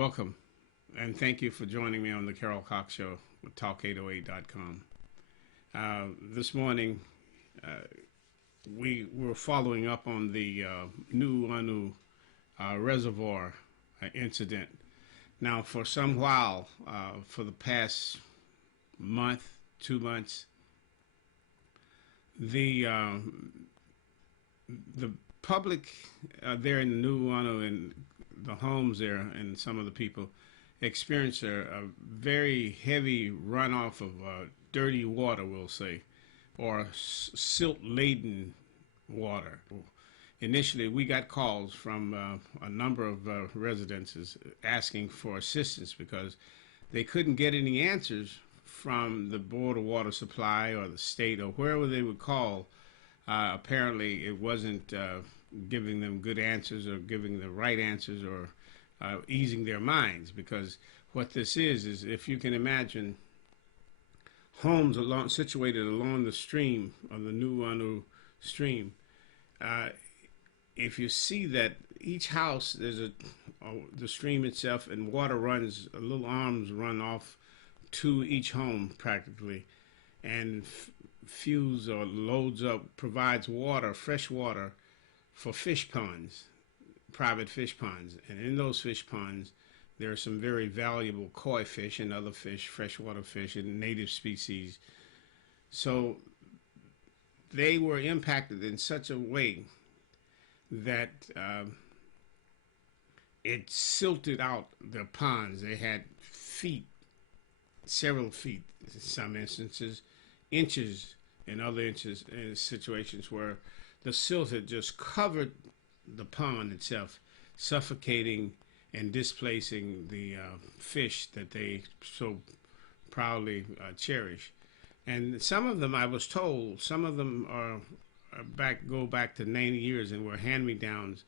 Welcome, and thank you for joining me on the Carol Cox Show with Talk808.com. This morning, we were following up on the Nuuanu Reservoir incident. Now, for some while, for the past month, 2 months, the public there in Nuuanu and the homes there and some of the people experience a very heavy runoff of dirty water, we'll say, or silt-laden water. Initially, we got calls from a number of residences asking for assistance because they couldn't get any answers from the Board of Water Supply or the state or wherever they would call. Apparently, it wasn't giving them good answers or giving the right answers or easing their minds, because what this is if you can imagine homes situated along the stream of the Nuuanu stream, if you see that each house, there's the stream itself, and water runs, little arms run off to each home practically, and fuels or loads up, provides water, fresh water for fish ponds, private fish ponds. And in those fish ponds, there are some very valuable koi fish and other fish, freshwater fish, and native species. So they were impacted in such a way that it silted out their ponds. They had feet, several feet, in some instances, inches, and other inches in situations where the silt had just covered the pond itself, suffocating and displacing the fish that they so proudly cherish. And some of them, I was told, some of them go back to 90 years and were hand-me-downs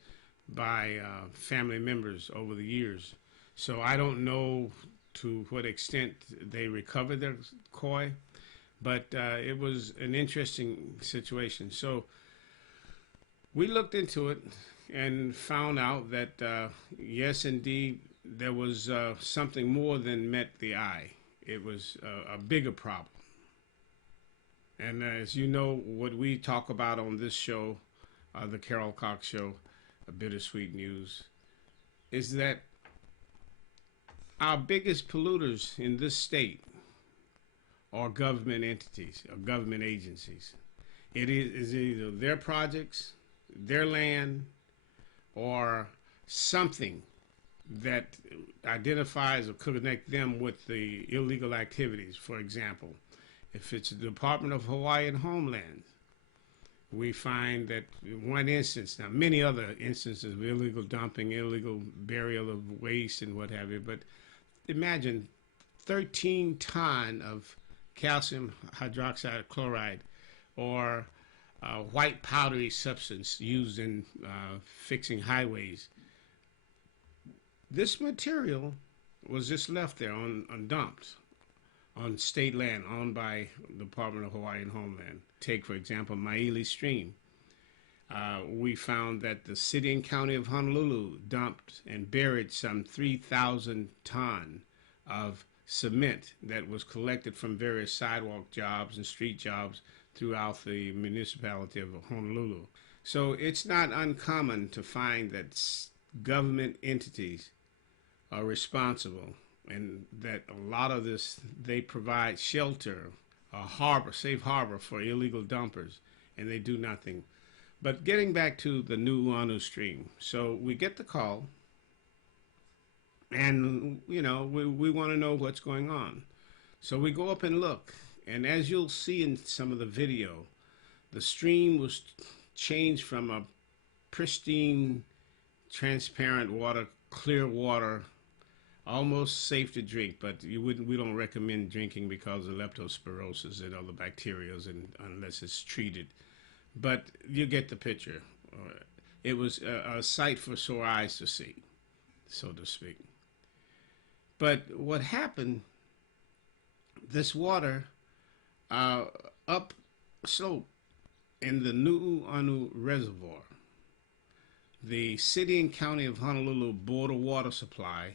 by family members over the years. So I don't know to what extent they recovered their koi, but it was an interesting situation. So we looked into it and found out that yes, indeed, there was something more than met the eye. It was a bigger problem. And as you know, what we talk about on this show, the Carol Cox Show, Bittersweet News, is that our biggest polluters in this state are government entities or government agencies. It is either their projects, their land, or something that identifies or connect them with the illegal activities. For example, if it's the Department of Hawaiian Homeland, we find that in one instance, now many other instances of illegal dumping, illegal burial of waste and what have you, but imagine 13 tons of calcium hydroxide chloride, or white powdery substance used in fixing highways. This material was just left there undumped on state land owned by the Department of Hawaiian Homeland. Take, for example, Maili Stream. We found that the city and county of Honolulu dumped and buried some 3,000 tons of cement that was collected from various sidewalk jobs and street jobs throughout the municipality of Honolulu. So it's not uncommon to find that government entities are responsible, and that a lot of this, they provide shelter, a harbor, safe harbor for illegal dumpers, and they do nothing. But getting back to the Nuuanu stream, so we get the call, and we want to know what's going on. So we go up and look, and as you'll see in some of the video, the stream was changed from a pristine, transparent water, clear water, almost safe to drink, but we don't recommend drinking because of leptospirosis and other bacteria unless it's treated. But you get the picture. It was a sight for sore eyes to see, so to speak. But what happened, this water up slope in the Nuuanu Reservoir, the city and county of Honolulu Board of Water Supply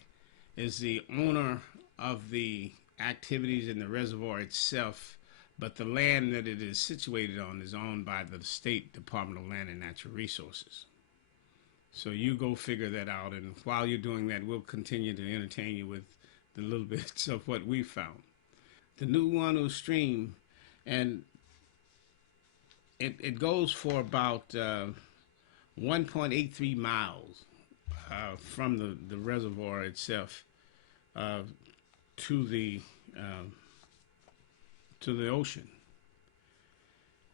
is the owner of the activities in the reservoir itself, but the land that it is situated on is owned by the State Department of Land and Natural Resources. So you go figure that out, and while you're doing that, we'll continue to entertain you with the little bits of what we found. The Nuuanu stream, and it goes for about 1.83 miles from the reservoir itself to the ocean.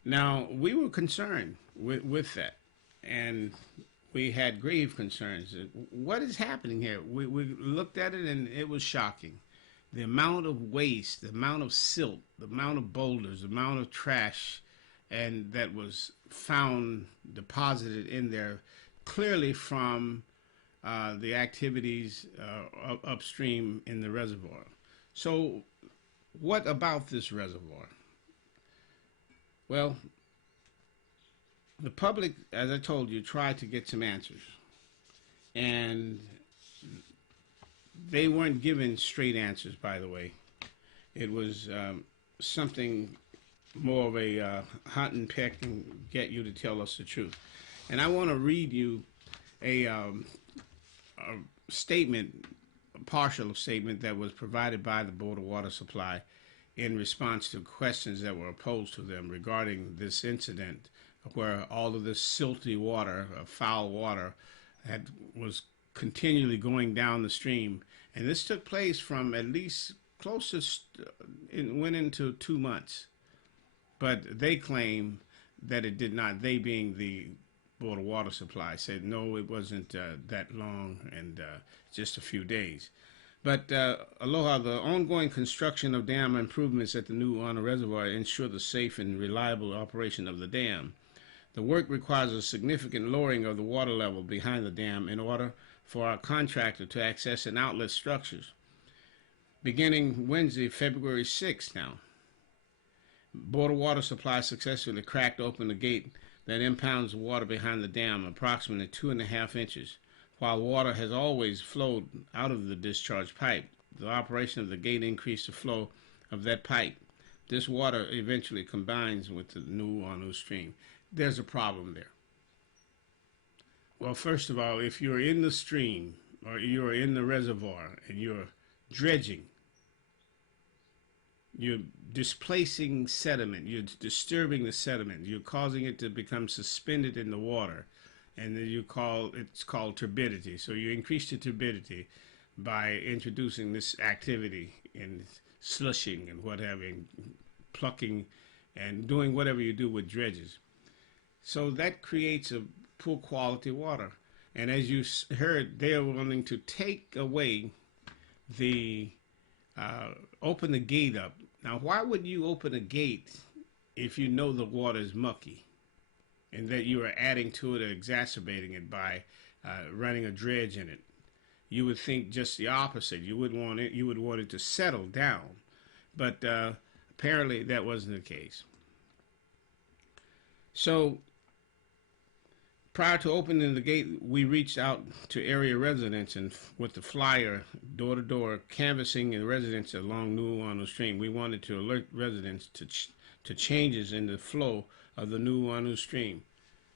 Now, we were concerned with that, and we had grave concerns. What is happening here? We looked at it, and it was shocking. The amount of waste, the amount of silt, the amount of boulders, the amount of trash, and that was found deposited in there, clearly from the activities upstream in the reservoir. So, what about this reservoir? Well, the public, as I told you, tried to get some answers, and they weren't given straight answers, by the way. It was something more of a hunt and peck and get you to tell us the truth. And I want to read you a statement, a partial statement that was provided by the Board of Water Supply in response to questions that were posed to them regarding this incident where all of this silty water, foul water, was continually going down the stream. And this took place from at least it went into 2 months. But they claim that it did not. They, being the Board of Water Supply, said no, it wasn't that long and just a few days. But aloha, the ongoing construction of dam improvements at the Nuuanu Reservoir ensure the safe and reliable operation of the dam. The work requires a significant lowering of the water level behind the dam in order for our contractor to access and outlet structures. Beginning Wednesday, February 6th now, Board of Water Supply successfully cracked open the gate that impounds the water behind the dam approximately 2.5 inches. While water has always flowed out of the discharge pipe, the operation of the gate increased the flow of that pipe. This water eventually combines with the Nuuanu stream. There's a problem there. Well, first of all, if you're in the stream or you're in the reservoir and you're dredging, you're displacing sediment, you're disturbing the sediment, you're causing it to become suspended in the water, and then it's called turbidity. So you increase the turbidity by introducing this activity in slushing and what have you, plucking and doing whatever you do with dredges. So that creates a poor quality water. And as you heard, they are wanting to take away open the gate up. Now, why would you open a gate if you know the water is mucky and that you are adding to it or exacerbating it by running a dredge in it? You would think just the opposite. You would want it to settle down. But apparently that wasn't the case. So prior to opening the gate, we reached out to area residents and with the flyer, door-to-door, canvassing the residents along Nuuanu Stream. We wanted to alert residents to changes in the flow of the Nuuanu Stream.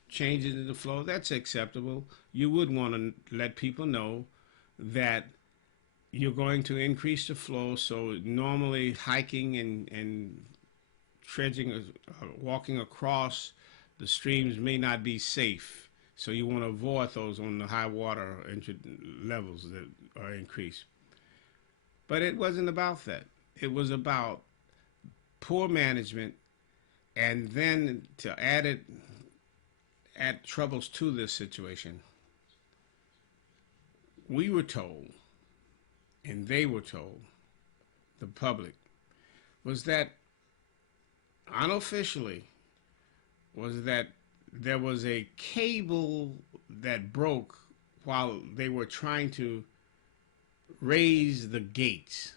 Changes in the flow, that's acceptable. You would want to let people know that you're going to increase the flow, so normally hiking and dredging, walking across the streams may not be safe. So you want to avoid those on the high water levels that are increased. But it wasn't about that. It was about poor management, and then to add troubles to this situation. We were told, and they were told, the public, was that unofficially was that there was a cable that broke while they were trying to raise the gates.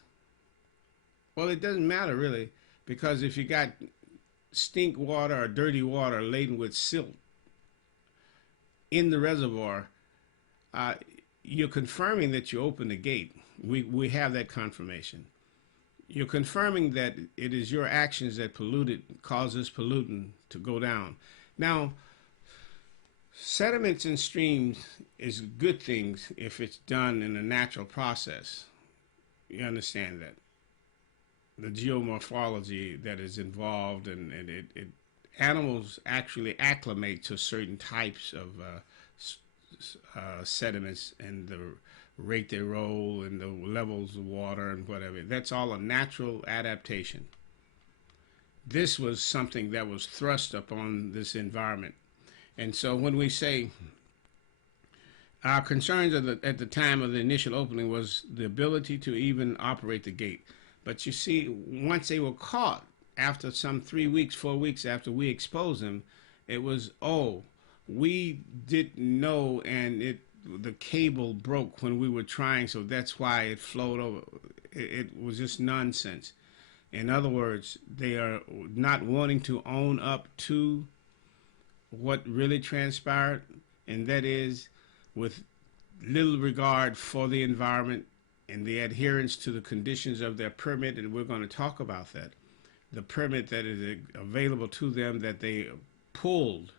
Well, it doesn't matter really, because if you got stink water or dirty water laden with silt in the reservoir, you're confirming that you opened the gate. We have that confirmation. You're confirming that it is your actions that causes pollutant to go down. Now, sediments in streams is good things if it's done in a natural process. You understand that? The geomorphology that is involved, and animals actually acclimate to certain types of sediments and the rate they roll and the levels of water and whatever. That's all a natural adaptation. This was something that was thrust upon this environment. And so when we say our concerns at the time of the initial opening was the ability to even operate the gate. But you see, once they were caught, after some 3 weeks, 4 weeks after we exposed them, it was, oh, we didn't know, and the cable broke when we were trying, so that's why it flowed over. It was just nonsense. In other words, they are not wanting to own up to what really transpired, and that is with little regard for the environment and the adherence to the conditions of their permit, and we're going to talk about that. The permit that is available to them that they pulled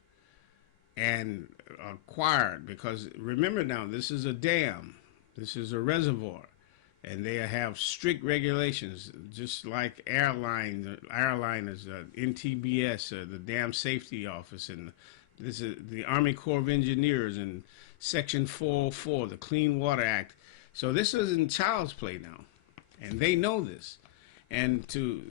and acquired, because remember now, this is a dam, this is a reservoir, and they have strict regulations, just like airliners, NTBS, the Dam Safety Office, and this is the Army Corps of Engineers, and Section 404, the Clean Water Act. So this isn't child's play now, and they know this. And to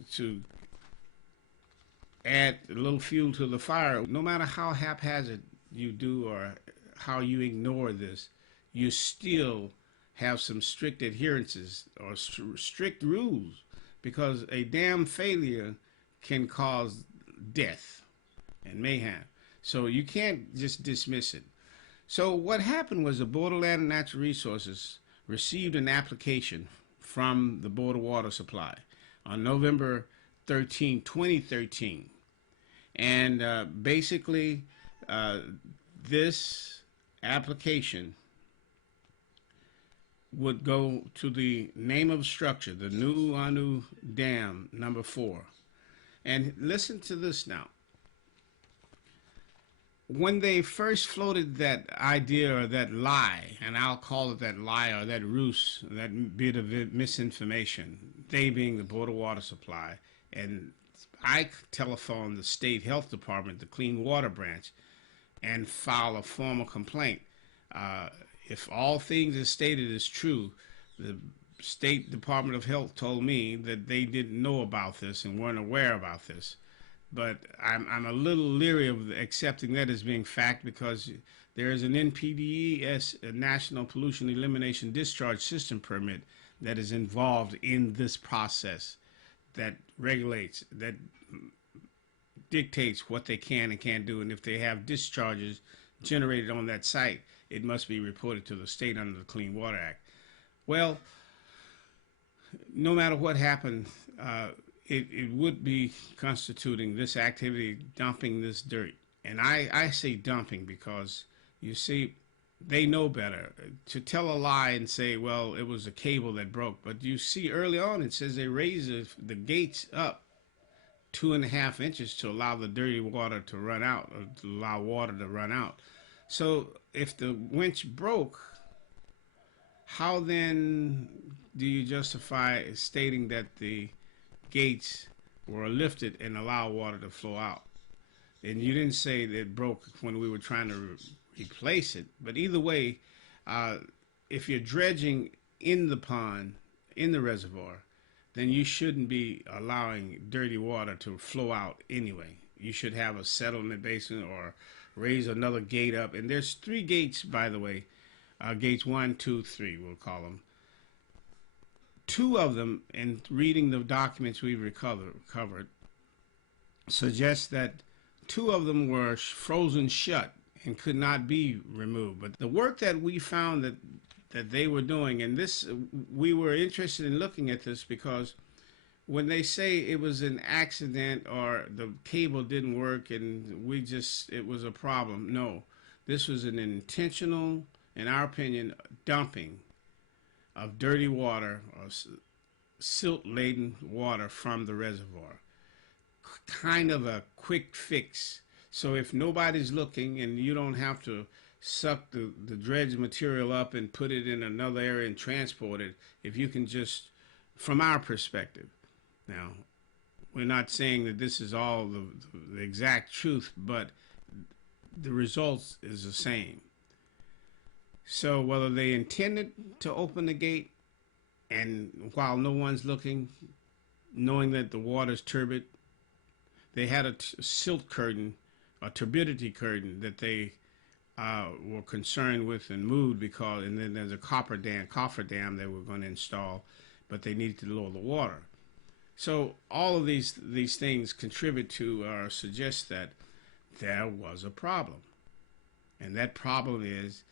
add a little fuel to the fire, no matter how haphazard you do or how you ignore this, you still have some strict adherences or strict rules, because a dam failure can cause death and mayhem. So you can't just dismiss it. So what happened was the Board of Land and Natural Resources received an application from the Board of Water Supply on November 13, 2013. And basically, this application would go to the name of structure, the Nuuanu Dam number 4. And listen to this now. When they first floated that idea or that lie, and I'll call it that lie or that ruse, that bit of misinformation, they being the Board of Water Supply, and I telephoned the State Health Department, the Clean Water Branch, and file a formal complaint. If all things as stated is true, the State Department of Health told me that they didn't know about this and weren't aware about this. But I'm a little leery of accepting that as being fact, because there is an NPDES, a National Pollution Elimination Discharge System permit, that is involved in this process, that regulates, that dictates what they can and can't do. And if they have discharges generated on that site, it must be reported to the state under the Clean Water Act. Well, no matter what happened, it would be constituting this activity, dumping this dirt. And I say dumping because, you see, they know better. To tell a lie and say, well, it was a cable that broke. But you see early on it says they raised the gates up 2.5 inches to allow the dirty water to run out, or to allow water to run out. So if the winch broke, how then do you justify stating that the gates were lifted and allow water to flow out? And you didn't say that it broke when we were trying to replace it. But either way, if you're dredging in the pond, in the reservoir, then you shouldn't be allowing dirty water to flow out anyway. You should have a settlement basin or raise another gate up. And there's 3 gates, by the way, gates 1, 2, 3, we'll call them. 2 of them, in reading the documents we've covered, suggest that 2 of them were frozen shut and could not be removed. But the work that we found that they were doing, and this, we were interested in looking at this because when they say it was an accident or the cable didn't work and it was a problem, no. This was an intentional, in our opinion, dumping of dirty water or silt-laden water from the reservoir. Kind of a quick fix. So if nobody's looking and you don't have to suck the dredge material up and put it in another area and transport it, if you can just, from our perspective, now, we're not saying that this is all the exact truth, but the results is the same. So whether they intended to open the gate and while no one's looking, knowing that the water's turbid, they had a silt curtain, a turbidity curtain that they were concerned with and moved because, and then there's a coffer dam they were going to install, but they needed to lower the water. So all of these things contribute to or suggest that there was a problem. And that problem is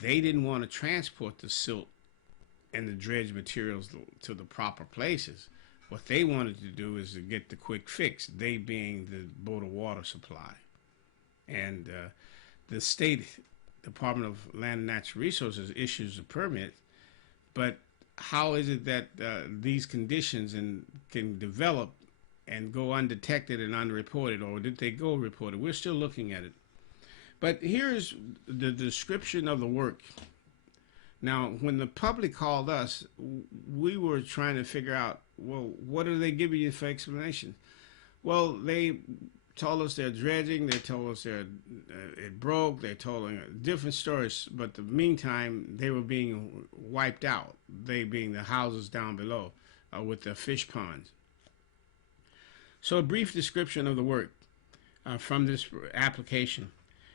they didn't want to transport the silt and the dredge materials to the proper places. What they wanted to do is to get the quick fix, they being the Board of Water Supply. And the State Department of Land and Natural Resources issues a permit, but how is it that these conditions can develop and go undetected and unreported, or did they go reported? We're still looking at it. But here's the description of the work. Now, when the public called us, we were trying to figure out, well, what are they giving you for explanation? Well, they told us they're dredging, they told us it broke, they told us different stories, but in the meantime, they were being wiped out, they being the houses down below with the fish ponds. So a brief description of the work from this application.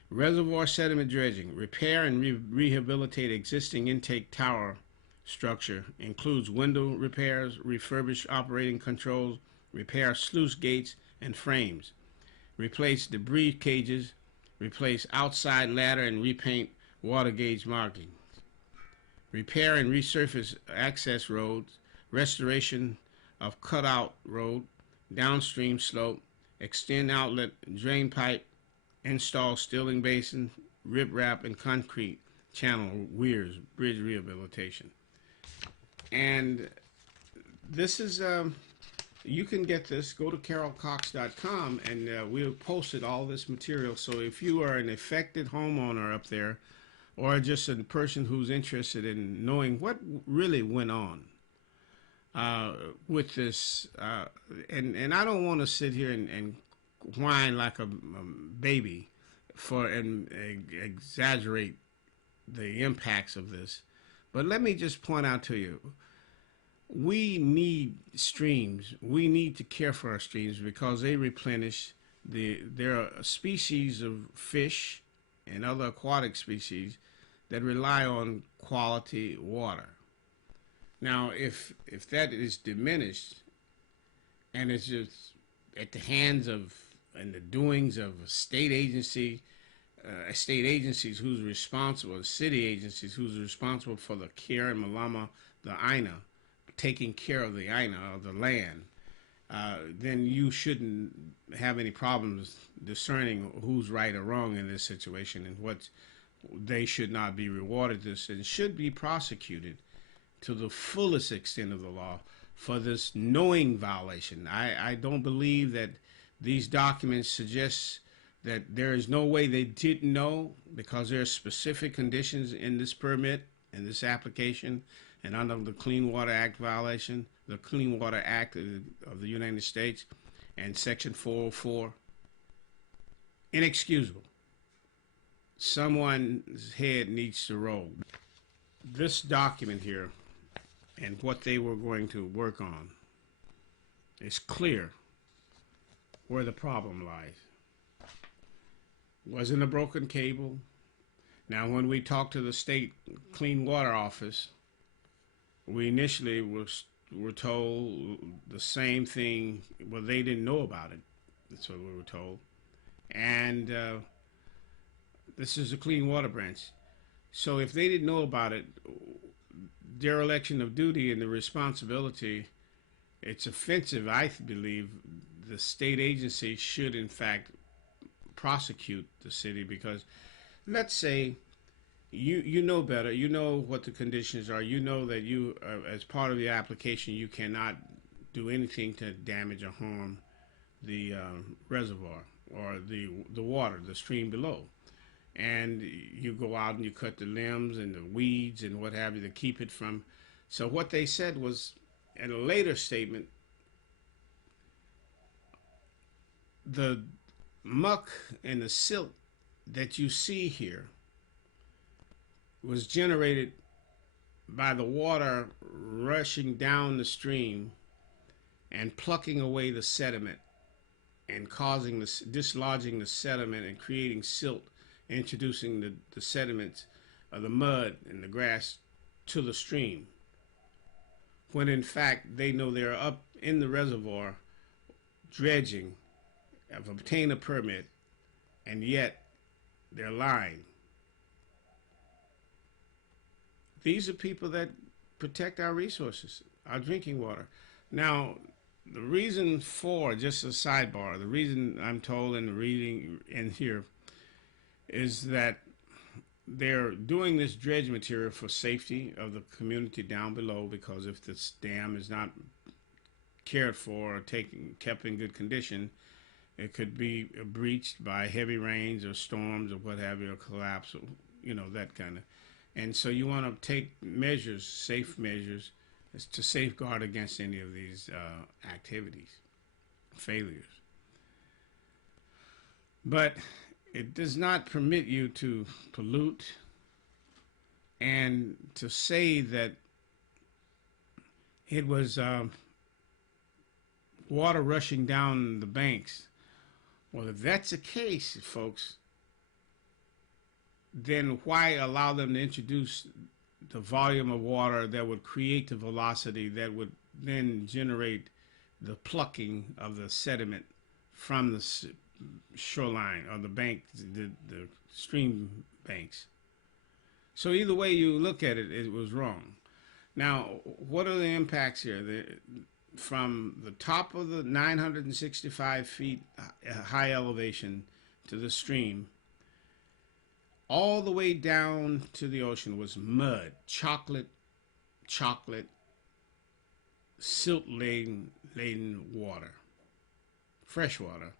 Reservoir sediment dredging. Repair and rehabilitate existing intake tower structure. Includes window repairs, refurbish operating controls, repair sluice gates and frames. Replace debris cages, replace outside ladder and repaint water gauge markings. Repair and resurface access roads, restoration of cutout road, downstream slope, extend outlet drain pipe, install stilling basin, riprap and concrete channel weirs, bridge rehabilitation. And this is, you can get this, go to carolcox.com and we'll posted all this material. So if you are an affected homeowner up there, or just a person who's interested in knowing what really went on with this, and I don't want to sit here and whine like a baby and exaggerate the impacts of this, but let me just point out to you, we need streams. We need to care for our streams because they replenish there are species of fish and other aquatic species that rely on quality water. Now, if that is diminished and it's just at the hands of and the doings of a state agencies who's responsible, city agencies who's responsible for the care and malama, the Aina, taking care of the Aina, of the land, then you shouldn't have any problems discerning who's right or wrong in this situation and what they should not be rewarded this and should be prosecuted to the fullest extent of the law for this knowing violation. I don't believe that these documents suggest that there is no way they didn't know, because there are specific conditions in this permit and this application and under the Clean Water Act violation, the Clean Water Act of the United States and Section 404. Inexcusable. Someone's head needs to roll. This document here and what they were going to work on is clear where the problem lies. Wasn't a broken cable. Now, when we talked to the state clean water office, we initially were told the same thing. Well, they didn't know about it. That's what we were told. And this is a clean water branch. So if they didn't know about it, dereliction of duty and the responsibility, it's offensive. I believe the state agency should, in fact, prosecute the city, because let's say you know better. You know what the conditions are. You know that you, as part of your application, you cannot do anything to damage or harm the reservoir or the water, the stream below. And you go out and you cut the limbs and the weeds and what have you to keep it from. So what they said was, in a later statement, the muck and the silt that you see here was generated by the water rushing down the stream and plucking away the sediment and causing the dislodging the sediment and creating silt, introducing the sediments of the mud and the grass to the stream, when in fact they know they're up in the reservoir dredging, have obtained a permit, and yet they're lying. These are people that protect our resources, our drinking water. Now, the reason for, just a sidebar, the reason I'm told in the reading in here is that they're doing this dredge material for safety of the community down below, because if this dam is not cared for or kept in good condition, it could be breached by heavy rains or storms or what have you, or collapse, or, that kind of. And so you want to take measures, safe measures, to safeguard against any of these activities, failures. But it does not permit you to pollute, and to say that it was water rushing down the banks. Well, if that's the case, folks, then why allow them to introduce the volume of water that would create the velocity that would then generate the plucking of the sediment from the shoreline or the bank, the stream banks? So either way you look at it, it was wrong. Now, what are the impacts here? From the top of the 965 feet high elevation to the stream, all the way down to the ocean was mud, chocolate, silt-laden water, fresh water,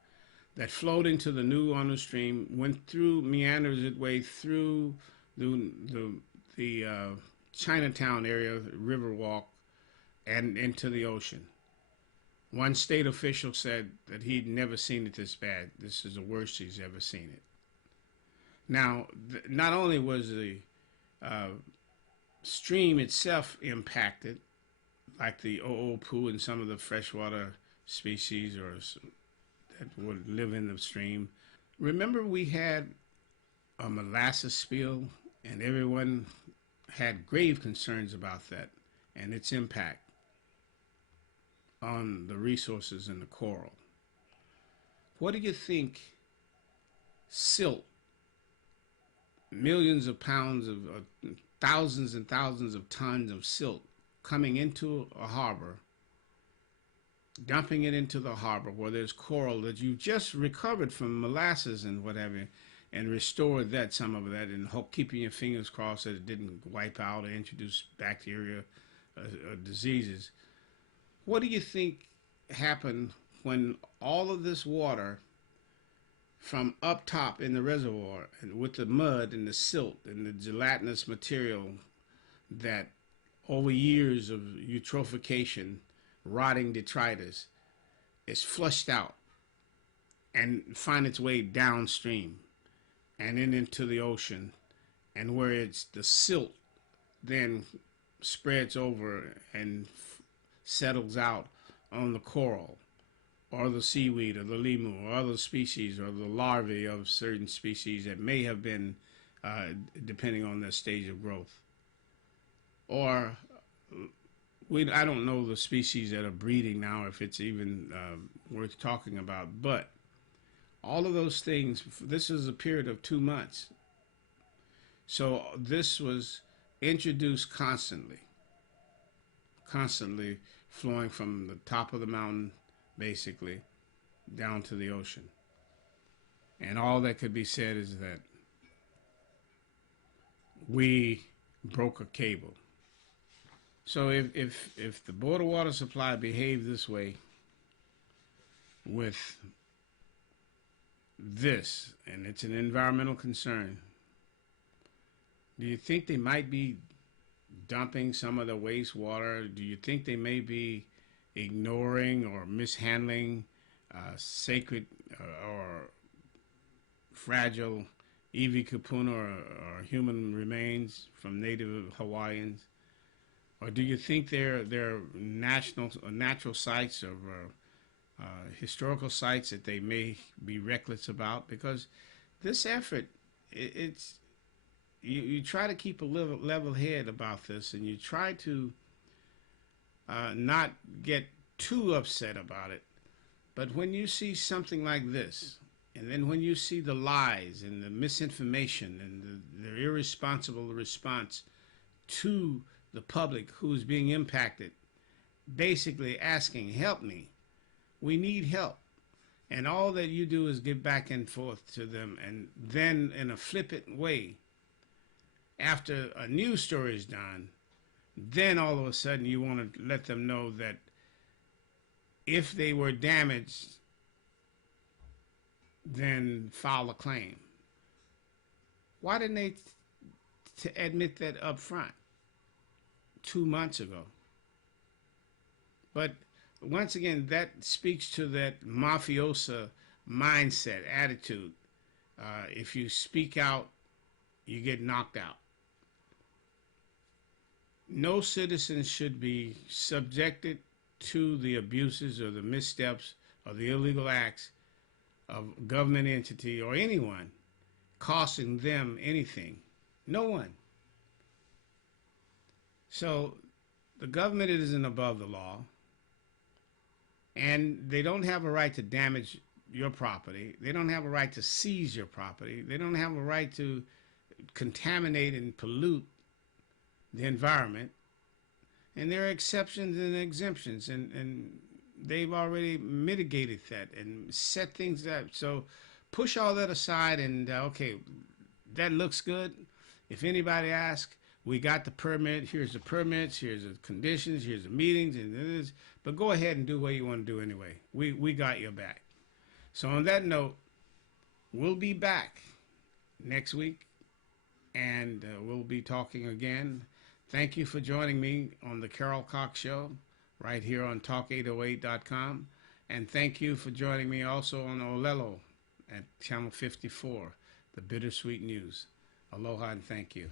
that flowed into the Nuuanu stream, went through, meanders its way through the Chinatown area, Riverwalk, and into the ocean. One state official said that he'd never seen it this bad. This is the worst he's ever seen it. Now, not only was the stream itself impacted, like the O'Opu and some of the freshwater species that would live in the stream. Remember, we had a molasses spill, and everyone had grave concerns about that and its impact on the resources in the coral. What do you think silt, millions of pounds of thousands and thousands of tons of silt coming into a harbor, dumping it into the harbor where there's coral that you just recovered from molasses and whatever, and restored that, some of that, and hope, keeping your fingers crossed that it didn't wipe out or introduce bacteria or diseases. What do you think happened when all of this water from up top in the reservoir, and with the mud and the silt and the gelatinous material that over years of eutrophication, rotting detritus, is flushed out and find its way downstream and then into the ocean, and where it's the silt then spreads over and settles out on the coral or the seaweed or the limu or other species or the larvae of certain species that may have been, depending on their stage of growth. Or I don't know the species that are breeding now, if it's even worth talking about, but all of those things, this is a period of 2 months. So this was introduced constantly flowing from the top of the mountain, basically, down to the ocean. And all that could be said is that we broke a cable. So if the board of water supply behaved this way with this, and it's an environmental concern, do you think they might be dumping some of the wastewater? Do you think they may be ignoring or mishandling sacred or fragile iwi kupuna or human remains from native Hawaiians? Or do you think they're natural sites or historical sites that they may be reckless about? Because this effort, it's you try to keep a level head about this, and you try to not get too upset about it. But when you see something like this, and then when you see the lies and the misinformation and the irresponsible response to the public who's being impacted, basically asking, help me, we need help. And all that you do is give back and forth to them, and then in a flippant way, after a news story is done, then all of a sudden you want to let them know that if they were damaged, then file a claim. Why didn't they admit that up front 2 months ago? But once again, that speaks to that mafiosa mindset, attitude. If you speak out, you get knocked out. No citizen should be subjected to the abuses or the missteps or the illegal acts of government entity or anyone costing them anything. No one. So the government isn't above the law, and they don't have a right to damage your property. They don't have a right to seize your property. They don't have a right to contaminate and pollute the environment. And there are exceptions and exemptions, and they've already mitigated that and set things up. So push all that aside and, okay, that looks good. If anybody asks, we got the permit, here's the permits, here's the conditions, here's the meetings, and this, but go ahead and do what you want to do anyway. We got your back. So on that note, we'll be back next week, and we'll be talking again. Thank you for joining me on the Carol Cox Show right here on Talk808.com. And thank you for joining me also on Olelo at Channel 54, the Bittersweet News. Aloha and thank you.